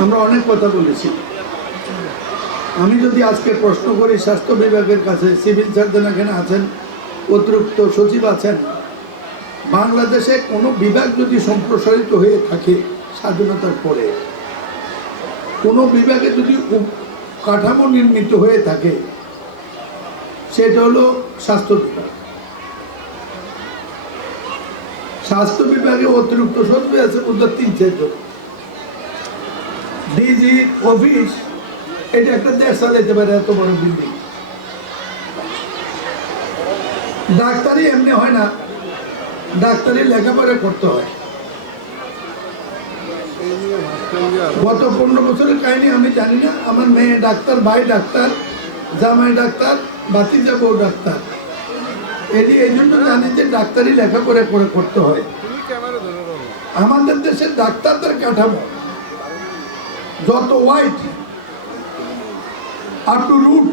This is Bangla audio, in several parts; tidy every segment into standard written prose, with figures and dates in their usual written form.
আমরা অনেক কথা বলেছি। আমি যদি আজকে প্রশ্ন করি স্বাস্থ্য বিভাগের কাছে, সিভিল সার্জন এখানে আছেন, অতিরিক্ত সচিব আছেন, বাংলাদেশে কোনো বিভাগ যদি সম্প্রসারিত হয়ে থাকে স্বাধীনতার পরে, কোনো বিভাগে যদি কাঠামো নির্মিত হয়ে থাকে, সেটা হলো স্বাস্থ্য বিভাগ। স্বাস্থ্য বিভাগে অতিরিক্ত সচিব আছে বোধ ৩-৪ জন। ডিজি অফিস, এটা একটা দেশ চালাইতে পারে এত বড় বিল্ডিং। ডাক্তারি এমনি হয় না, ডাক্তারি লেখাপড়া করতে হয়। গত 15 বছরের কাহিনী আমি জানি না। আমার মেয়ে ডাক্তার, ভাই ডাক্তার, জামাই ডাক্তার, ভাতিজা বউ ডাক্তার। এই জন্য জানি যে ডাক্তারি লেখাপড়া করে করতে হয়। আমাদের দেশের ডাক্তারদের কাঠামো যত ওয়াইড আপ টু রুট,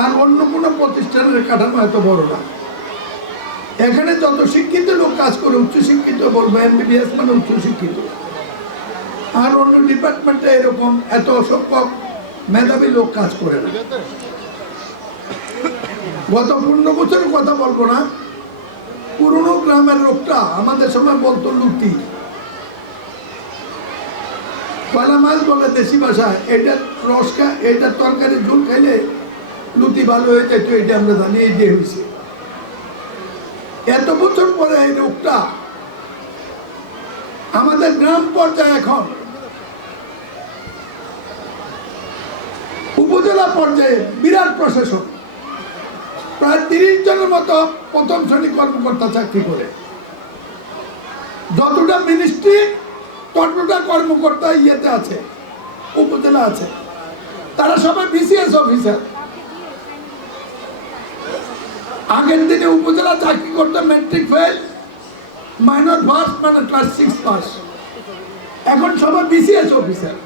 আর অন্য কোনো প্রতিষ্ঠানের কাঠামো এত বড় না। এখানে যত শিক্ষিত লোক কাজ করে, উচ্চশিক্ষিত বলবো, এমবিবিএস মানে উচ্চশিক্ষিত, আর অন্য ডিপার্টমেন্টে এরকম এত অসংখ্যক মেধাবী লোক কাজ করে না। গত 15 বছরের কথা বলবো না, পুরনো গ্রামের লোকটা আমাদের সময় বলতো লুটি, পয়লা মাছ বলে দেশি ভাষায়, এটা রসকা, এটা তরকারি ঝোল খাইলে লুটি ভালো হয়ে যায়। তো এটা আমরা জানি, এই যে হয়েছে। এত বছর পরে এই রোগটা আমাদের গ্রাম পর্যায়ে, এখন উপজেলা পর্যায়ে বিরাট প্রশাসন, প্রায় 30 জনের মতো প্রথম শ্রেণী কর্মকর্তা চাকরি করে। যতটা মিনিস্ট্রি ততটা কর্মকর্তা ইয়েতে আছে, উপজেলা আছে, তারা সবাই বিসিএস অফিসার। আগের দিনে উপজেলা চাকরি করতে ম্যাট্রিক ফেল, মাইনর পাস মানে ক্লাস 6 পাস। এখন সবাই বিসিএস অফিসার।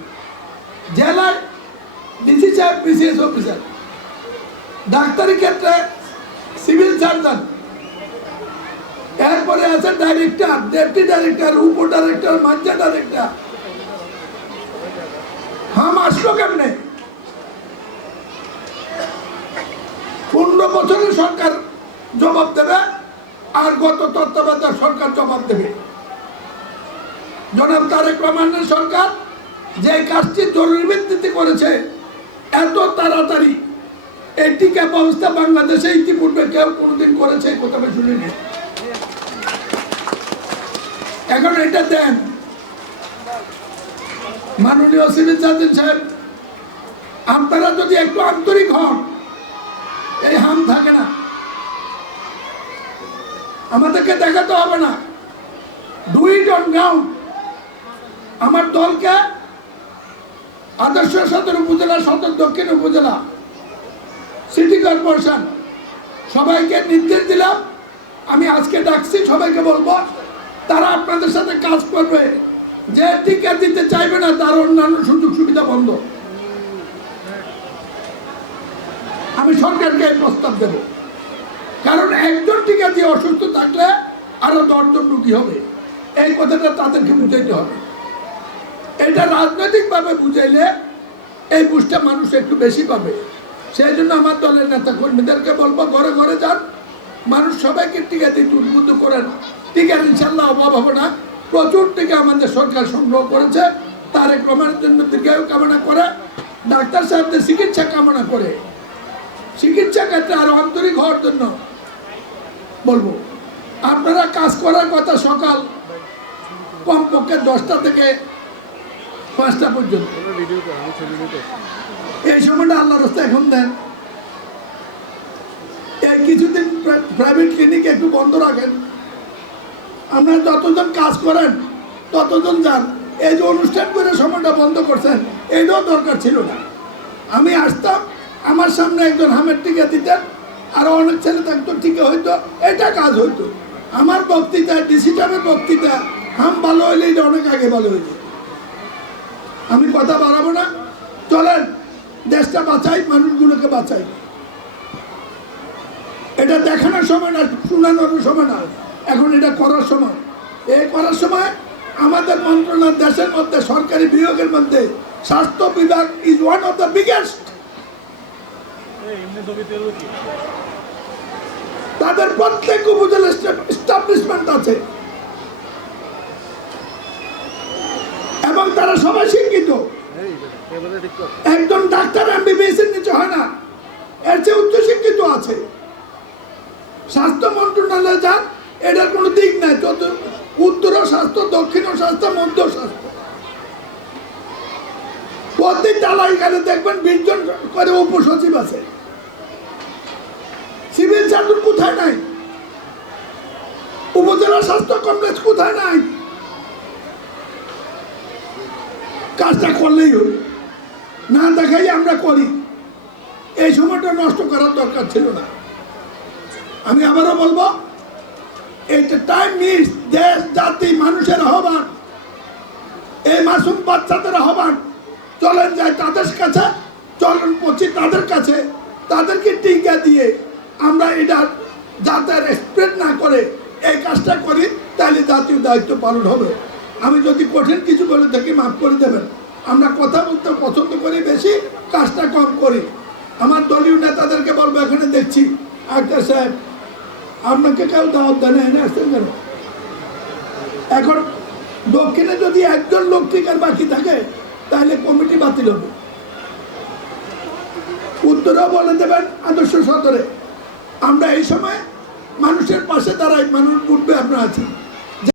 জেলায় ডিসি সাহেব বিসিএস অফিসার, ডাক্তারি ক্ষেত্রে সিভিল সার্জন, এরপরে আছে ডাইরেক্টর, ডেপুটি ডাইরেক্টর, উপ ডাইরেক্টর, মাঝা ডাইরেক্টর। হাম আসলো কেমনে? 15 বছরের সরকার জবাব দেবে, আর গত তত্ত্বাবধায়ক সরকার জবাব দেবে। জনাব তারেক রহমানের সরকার যে কাজটি জরুরি ভিত্তিতে করেছে, এত তাড়াতাড়ি এই টিকা ব্যবস্থা বাংলাদেশে ইতিপূর্বে কেউ কোনোদিন করেছে এই কথা আমি শুনিনি। এখন এটা দেন মাননীয় সিভিল সার্জন সাহেব, আপনারা যদি একটু আন্তরিক হন, এই হাম থাকে না। আমাদেরকে দেখাতে হবে না, ডু ইট অন গ্রাউন্ড। আমার দলকে আদর্শ সদর উপজেলা, সদর দক্ষিণ উপজেলা, সিটি কর্পোরেশন সবাইকে নির্দেশ দিলাম। আমি আজকে ডাকছি, সবাইকে বলবো তারা আপনাদের সাথে কাজ করবে। যে টিকা দিতে চাইবে না তার অন্যান্য সুযোগ সুবিধা বন্ধ। আমি সরকারকে এই প্রস্তাব দেব, কারণ একজন টিকা দিয়ে অসুস্থ থাকলে আরো 10 জন রোগী হবে। এই কথাটা তাদেরকে বুঝাইতে হবে। এটা রাজনৈতিকভাবে বুঝাইলে এই বুঝটা মানুষ একটু বেশি পাবে। সেই জন্য আমার দলের নেতা কর্মীদেরকে বলবো, ঘরে ঘরে যান, মানুষ সবাইকে টিকা দিতে উদ্বুদ্ধ করেন। টিকার ইনশাল্লাহ অভাব হবে না। প্রচুর টিকা আমাদের সরকার সংগ্রহ করেছে। তারেক রহমানের জন্য দীর্ঘায়ু কামনা করে, ডাক্তার সাহেবদের চিকিৎসা কামনা করে, চিকিৎসা ক্ষেত্রে আরো আন্তরিক হওয়ার জন্য বলবো। আপনারা কাজ করার কথা সকাল কমপক্ষে 10টা থেকে 5টা পর্যন্ত। এই সময়টা আল্লাহ রাস্তায় এখন দেন। এই কিছুদিন প্রাইভেট ক্লিনিক একটু বন্ধ রাখেন। আপনারা যতজন কাজ করেন ততজন যান। এই যে অনুষ্ঠান করে সময়টা বন্ধ করছেন, এইটাও দরকার ছিল না। আমি আসতাম, আমার সামনে একজন হামের টিকা দিতেন, আরো অনেক ছেলে থাকতো, টিকা হইতো, এটা কাজ হইতো। আমার বক্তৃতা, ডিসি সাহেবের বক্তৃতা, হাম ভালো হইলে এটা অনেক আগে ভালো হইতো। আমি কথা বাড়াবো না, চলেন দেশটা বাঁচাই, মানুষগুলোকে বাঁচাই। এটা দেখানোর সময় না, শোনানোর সময় না, এখন এটা করার সময়। এই করার সময় আমাদের মন্ত্রণালয় দেশের মধ্যে সরকারি বিভাগের মধ্যে স্বাস্থ্য বিভাগ is one of the biggest. তাদের প্রত্যেক উপজেলা এস্টাবলিশমেন্ট আছে এবং তারা সবাই শিক্ষিত। একজন ডাক্তার এমবিবিএস এর নিচে হয় না, এর চেয়ে উচ্চ শিক্ষিত আছে। স্বাস্থ্য মন্ত্রণালয়ে যান, এটার কোনো দিক নাই, উত্তর স্বাস্থ্য, দক্ষিণ স্বাস্থ্য, মধ্য স্বাস্থ্য। প্রতি তালাই গেলে দেখবেন 20 জন করে উপসচিব আছে। সিভিল সার্জন কোথায় নাই? উপজেলা স্বাস্থ্য কমপ্লেক্স কোথায় নাই? কাজটা করলেই হল, না দেখাই আমরা করি। এই সময়টা নষ্ট করার দরকার ছিল না। আমি আবারও বলবো, এটা টাইম মিস। দেশ জাতি মানুষের আহ্বান, এই মাসুম বাচ্চাদের আহ্বান, চলেন যাই তাদের কাছে, চলেন পৌঁছি তাদের কাছে, তাদেরকে টিকা দিয়ে আমরা এটা যাতে স্প্রেড না করে এই কাজটা করি, তাহলে জাতীয় দায়িত্ব পালন হবে। আমি যদি কঠিন কিছু বলে থাকি মাফ করে দেবেন। আমরা কথা বলতে পছন্দ করি বেশি, কাজটা কম করি। আমার দলীয় নেতাদেরকে বলবো, এখানে দেখছি আক্তার সাহেব আপনাকে কেউ দাওয়াত দেয় না, এনে আসছেন কেন? এখন দক্ষিণে যদি একজন লোক টিকার বাকি থাকে তাহলে কমিটি বাতিল হবে। উত্তরেও বলে দেবেন আদর্শ সদরে। আমরা এই সময় মানুষের পাশে দাঁড়াই, মানুষ উঠবে, আমরা আছি।